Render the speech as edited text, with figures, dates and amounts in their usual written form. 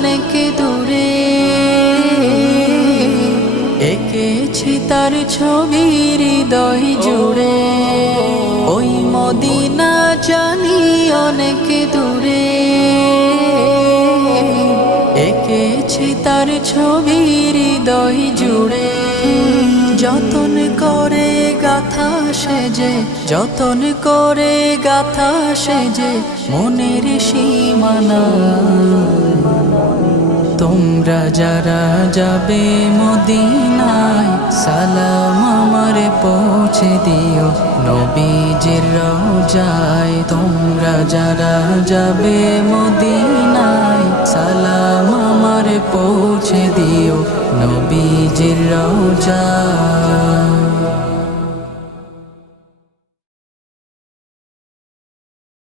অনেক দূরে, এঁকেছি তার ছবি হৃদয় জুড়ে। ওই মদিনা জানি অনেক দূরে, এঁকেছি তার ছবি হৃদয় জুড়ে। যতন করে গাথা সেজে, যতন করে গাথা সেজে মনের সীমানা। তোমরা যারা যাবে মদিনায়, সালাম আমার পৌঁছে দিও নবীজির রওজায়। তোমরা যারা যাবে মদিনায়, সালাম আমার পৌঁছে দিও নবীজির রওজায়।